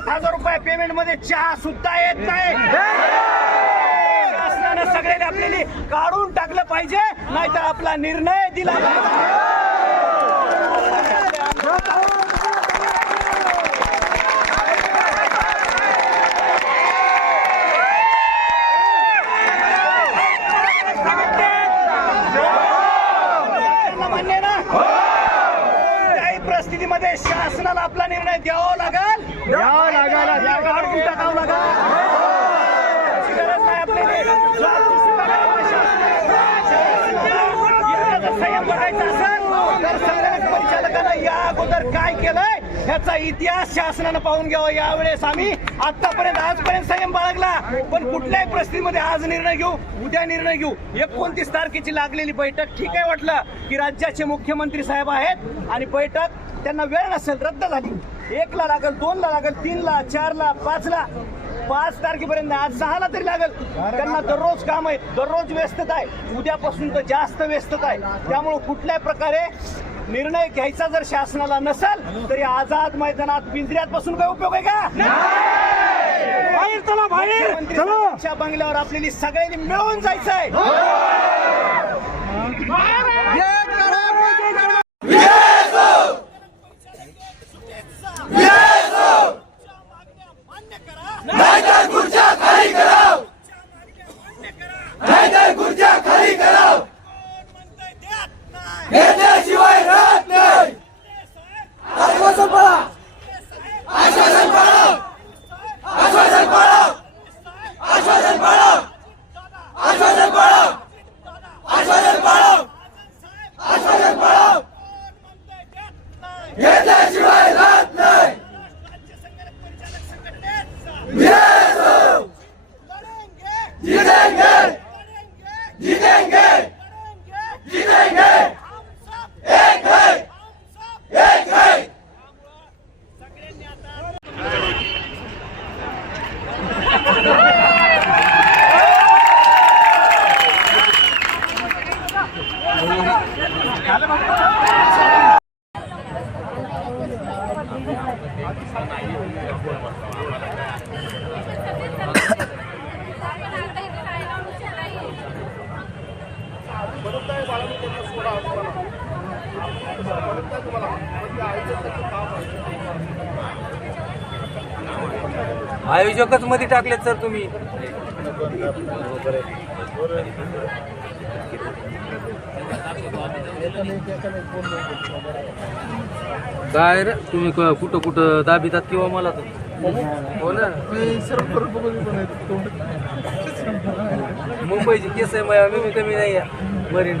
सात हजार रुपये पेमेंटमध्ये चहा सुद्धा येत नाही. शासनानं सगळ्यांनी आपल्याला काढून टाकलं पाहिजे नाहीतर आपला निर्णय दिला काही परिस्थितीमध्ये शासनाला आपला निर्णय द्यावा लागेल. टाकावं गरज नाही आपल्याला. संयम असेल तर संगणक या अगोदर काय केलंय ह्याचा इतिहास शासनानं पाहून घ्यावा यावेळेस आम्ही. आतापर्यंत आजपर्यंत संयम बाळगला. पण कुठल्याही परिस्थितीमध्ये आज निर्णय घेऊ उद्या निर्णय घेऊ. एकोणतीस तारखेची लागलेली बैठक ठीक आहे वाटलं की राज्याचे मुख्यमंत्री साहेब आहेत आणि बैठक त्यांना वेळ नसेल रद्द झाली. एकला लागल दोनला लागल तीनला चारला पाचला. पाच तारखेपर्यंत आज सहाला तरी लागल. त्यांना दररोज काम आहे दररोज व्यस्तता आहे. उद्यापासून तर जास्त व्यस्तता आहे. त्यामुळे कुठल्याही प्रकारे निर्णय घ्यायचा जर शासनाला नसेल तरी आझाद मैदानात पिंजऱ्यात बसून काय उपयोग आहे का? बाहेर चला बाहेर! बंगल्यावर आपल्याला सगळ्यांनी मिळून जायचंय. नाहीतर आयोजकच मध्ये टाकलेत सर तुम्ही. काय रे? तुम्ही क- कुठं कुठं दाबितात किंवा मला तर? हो ना. मुंबईची केस आहे माझ्या मी कमी नाही आहे. मरीन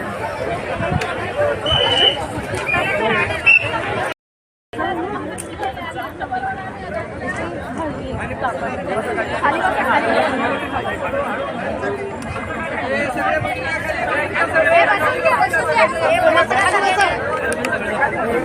老公。